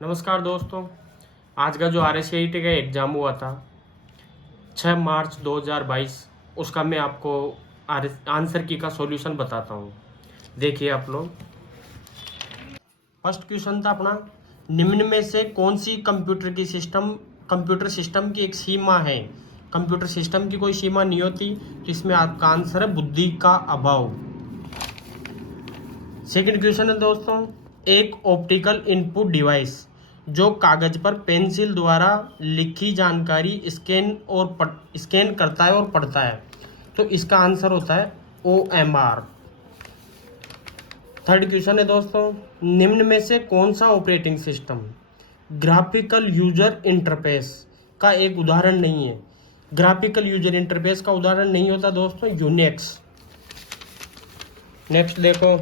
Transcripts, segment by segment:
नमस्कार दोस्तों। आज का जो RSCIT का एग्ज़ाम हुआ था 6 मार्च 2022, उसका मैं आपको आंसर की का सॉल्यूशन बताता हूँ। देखिए आप लोग, फर्स्ट क्वेश्चन था अपना, निम्न में से कौन सी कंप्यूटर सिस्टम की एक सीमा है। कंप्यूटर सिस्टम की कोई सीमा नहीं होती, तो इसमें आपका आंसर है बुद्धि का अभाव। सेकंड क्वेश्चन है दोस्तों, एक ऑप्टिकल इनपुट डिवाइस जो कागज पर पेंसिल द्वारा लिखी जानकारी स्कैन करता है और पढ़ता है, तो इसका आंसर होता है OMR। थर्ड क्वेश्चन है दोस्तों, निम्न में से कौन सा operating system graphical user interface का एक उदाहरण नहीं है। ग्राफिकल यूजर इंटरफेस का उदाहरण नहीं होता दोस्तों यूनिक्स। नेक्स्ट देखो,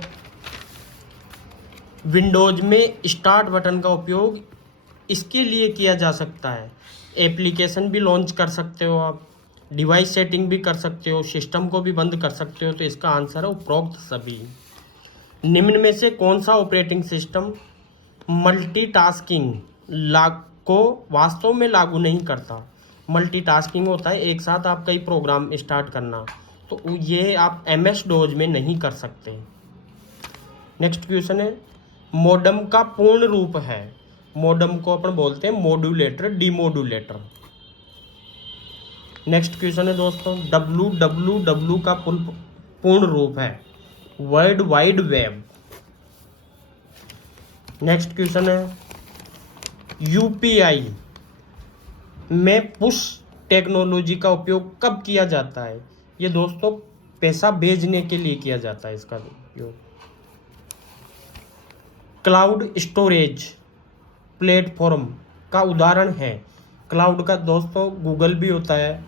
विंडोज में स्टार्ट बटन का उपयोग इसके लिए किया जा सकता है, एप्लीकेशन भी लॉन्च कर सकते हो आप, डिवाइस सेटिंग भी कर सकते हो, सिस्टम को भी बंद कर सकते हो, तो इसका आंसर है उपरोक्त सभी। निम्न में से कौन सा ऑपरेटिंग सिस्टम मल्टीटास्किंग को वास्तव में लागू नहीं करता। मल्टीटास्किंग होता है एक साथ आप कई प्रोग्राम स्टार्ट करना, तो ये आप MS डोज में नहीं कर सकते। नेक्स्ट क्वेश्चन है, मॉडम का पूर्ण रूप है। मॉडम को अपन बोलते हैं मॉड्यूलेटर, डीमॉड्यूलेटर। नेक्स्ट क्वेश्चन है दोस्तों, WWW का पूर्ण रूप है world wide web. Next question है, UPI में पुश टेक्नोलॉजी का उपयोग कब किया जाता है। ये दोस्तों पैसा भेजने के लिए किया जाता है इसका उपयोग। क्लाउड स्टोरेज प्लेटफॉर्म का उदाहरण है। क्लाउड का दोस्तों गूगल भी होता है,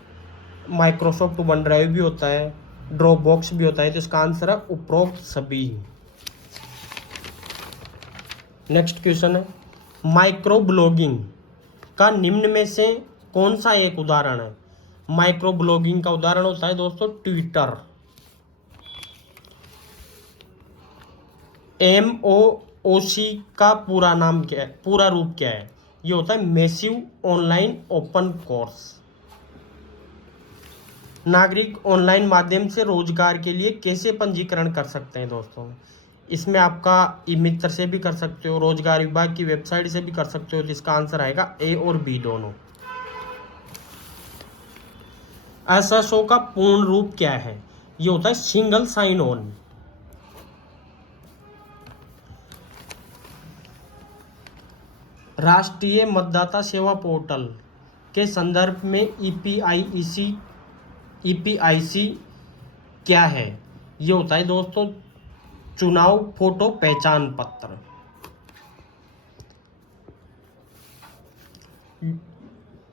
माइक्रोसॉफ्ट वन ड्राइव भी होता है, ड्रॉपबॉक्स भी होता है, तो इसका आंसर है उपरोक्त सभी। नेक्स्ट क्वेश्चन है, माइक्रो ब्लॉगिंग का निम्न में से कौन सा एक उदाहरण है। माइक्रो ब्लॉगिंग का उदाहरण होता है दोस्तों ट्विटर। MOOC का पूरा नाम क्या है, पूरा रूप क्या है। ये होता है मैसिव ऑनलाइन ओपन कोर्स। नागरिक ऑनलाइन माध्यम से रोजगार के लिए कैसे पंजीकरण कर सकते हैं दोस्तों। इसमें आपका ई-मित्र से भी कर सकते हो, रोजगार विभाग की वेबसाइट से भी कर सकते हो, तो इसका आंसर आएगा A और B दोनों। SSO का पूर्ण रूप क्या है। ये होता है सिंगल साइन ऑन। राष्ट्रीय मतदाता सेवा पोर्टल के संदर्भ में EPIC क्या है। ये होता है दोस्तों चुनाव फोटो पहचान पत्र।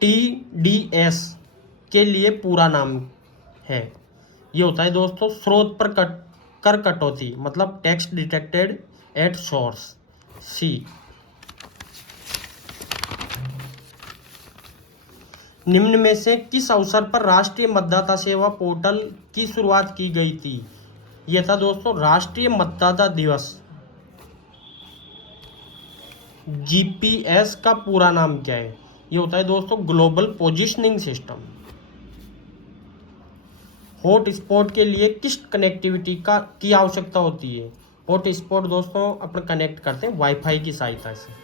TDS के लिए पूरा नाम है। ये होता है दोस्तों स्रोत पर कर कटौती, मतलब tax detected at source, C। निम्न में से किस अवसर पर राष्ट्रीय मतदाता सेवा पोर्टल की शुरुआत की गई थी। यह था दोस्तों राष्ट्रीय मतदाता दिवस। GPS का पूरा नाम क्या है। यह होता है दोस्तों ग्लोबल पोजिशनिंग सिस्टम। हॉटस्पॉट के लिए किस कनेक्टिविटी की आवश्यकता होती है। हॉटस्पॉट दोस्तों अपन कनेक्ट करते हैं वाईफाई की सहायता से।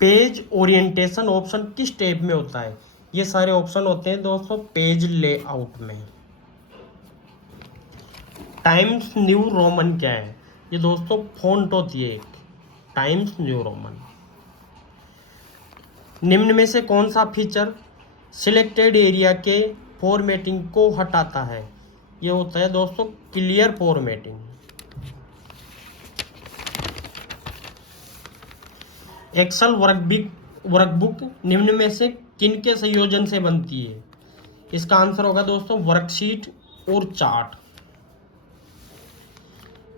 पेज ओरिएंटेशन ऑप्शन किस टैब में होता है। ये सारे ऑप्शन होते हैं दोस्तों पेज लेआउट में। टाइम्स न्यू रोमन क्या है। ये दोस्तों फॉन्ट होती है एक, टाइम्स न्यू रोमन। निम्न में से कौन सा फीचर सिलेक्टेड एरिया के फॉर्मेटिंग को हटाता है। ये होता है दोस्तों क्लियर फॉर्मेटिंग। एक्सेल वर्कबुक निम्न में से किन के संयोजन से बनती है। इसका आंसर होगा दोस्तों वर्कशीट और चार्ट।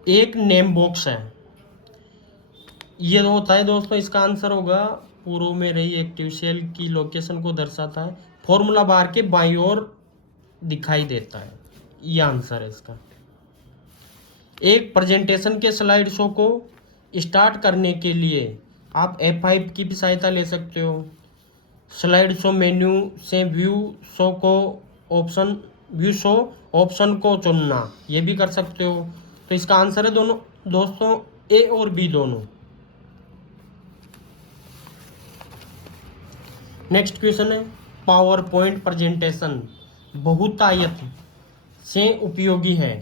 एक नेम बॉक्स है। ये होता है दोस्तों, इसका आंसर होगा पूर्व में रही एक्टिव सेल की लोकेशन को दर्शाता है, फॉर्मूला बार के बाईं ओर दिखाई देता है। ये आंसर है इसका। एक प्रेजेंटेशन के स्लाइड शो को स्टार्ट करने के लिए आप F5 की भी सहायता ले सकते हो। स्लाइड शो मेन्यू से व्यू शो ऑप्शन को चुनना, ये भी कर सकते हो। तो इसका आंसर है दोनों दोस्तों ए और बी दोनों। नेक्स्ट क्वेश्चन है पावर पॉइंट प्रेजेंटेशन बहुतायत से उपयोगी है।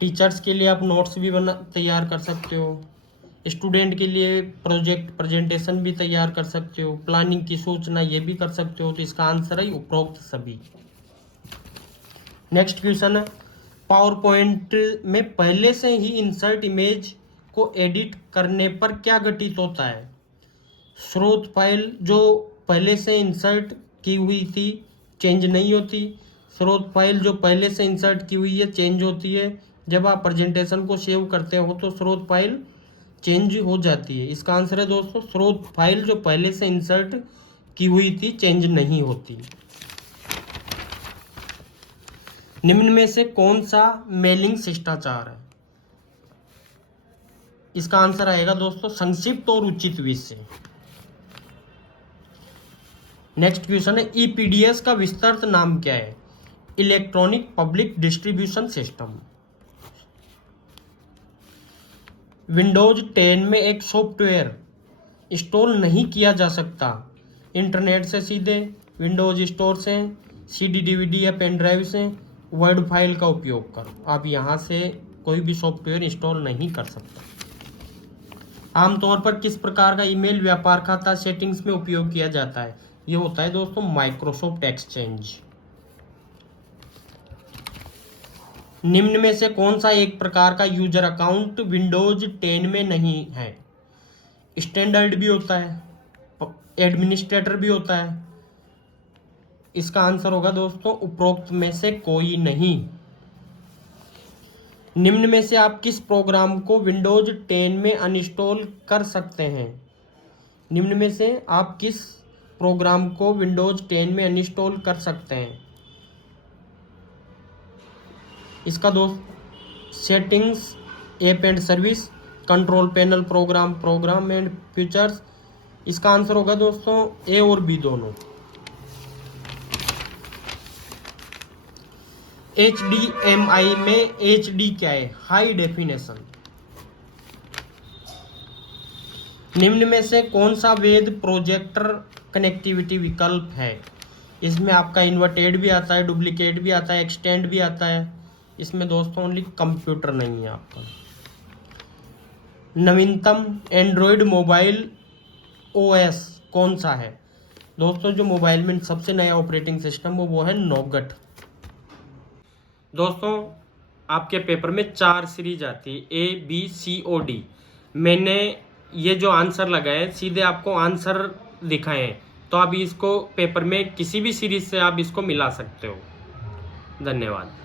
टीचर्स के लिए आप नोट्स भी तैयार कर सकते हो, स्टूडेंट के लिए प्रोजेक्ट प्रेजेंटेशन भी तैयार कर सकते हो, प्लानिंग की सूचना ये भी कर सकते हो। तो इसका आंसर है उपरोक्त सभी। नेक्स्ट क्वेश्चन है पावर पॉइंट में पहले से ही इंसर्ट इमेज को एडिट करने पर क्या घटित होता है। स्रोत फाइल जो पहले से इंसर्ट की हुई थी चेंज नहीं होती, स्रोत फाइल जो पहले से इंसर्ट की हुई है चेंज होती है। जब आप प्रेजेंटेशन को सेव करते हो तो स्रोत फाइल चेंज हो जाती है। इसका आंसर है दोस्तों स्रोत फाइल जो पहले से इंसर्ट की हुई थी चेंज नहीं होती। निम्न में से कौन सा मेलिंग शिष्टाचार है। इसका आंसर आएगा दोस्तों संक्षिप्त और उचित विषय। नेक्स्ट क्वेश्चन है ईपीडीएस का विस्तृत नाम क्या है। Electronic public distribution system. Windows 10 में एक सॉफ्टवेयर इंस्टॉल नहीं किया जा सकता इंटरनेट से सीधे, विंडोज स्टोर से, सीडी डीवीडी या पेन ड्राइव से, वर्ड फाइल का उपयोग कर। आप यहाँ से कोई भी सॉफ्टवेयर इंस्टॉल नहीं कर सकते। आमतौर पर किस प्रकार का ईमेल व्यापार खाता सेटिंग्स में उपयोग किया जाता है। ये होता है दोस्तों माइक्रोसॉफ्ट एक्सचेंज। निम्न में से कौन सा एक प्रकार का यूजर अकाउंट विंडोज 10 में नहीं है। स्टैंडर्ड भी होता है, एडमिनिस्ट्रेटर भी होता है। इसका आंसर होगा दोस्तों उपरोक्त में से कोई नहीं। निम्न में से आप किस प्रोग्राम को विंडोज 10 में अनइंस्टॉल कर सकते हैं। निम्न में से आप किस प्रोग्राम को विंडोज 10 में अनइंस्टॉल कर सकते हैं। इसका दोस्त settings, app and service, control panel, program and features. इसका आंसर होगा दोस्तों ए और बी दोनों। HDMI में HD क्या है। High definition. निम्न में से कौन सा वेद प्रोजेक्टर कनेक्टिविटी विकल्प है। इसमें आपका इन्वर्टेड भी आता है, डुप्लीकेट भी आता है, एक्सटेंड भी आता है। इसमें दोस्तों ओनली कंप्यूटर नहीं है आपका। नवीनतम एंड्रॉयड मोबाइल OS कौन सा है। दोस्तों जो मोबाइल में सबसे नया ऑपरेटिंग सिस्टम वो है नोगट। दोस्तों आपके पेपर में 4 सीरीज आती है ABCOD। मैंने ये जो आंसर लगाए सीधे आपको आंसर दिखाए हैं, तो आप इसको पेपर में किसी भी सीरीज से आप इसको मिला सकते हो। धन्यवाद।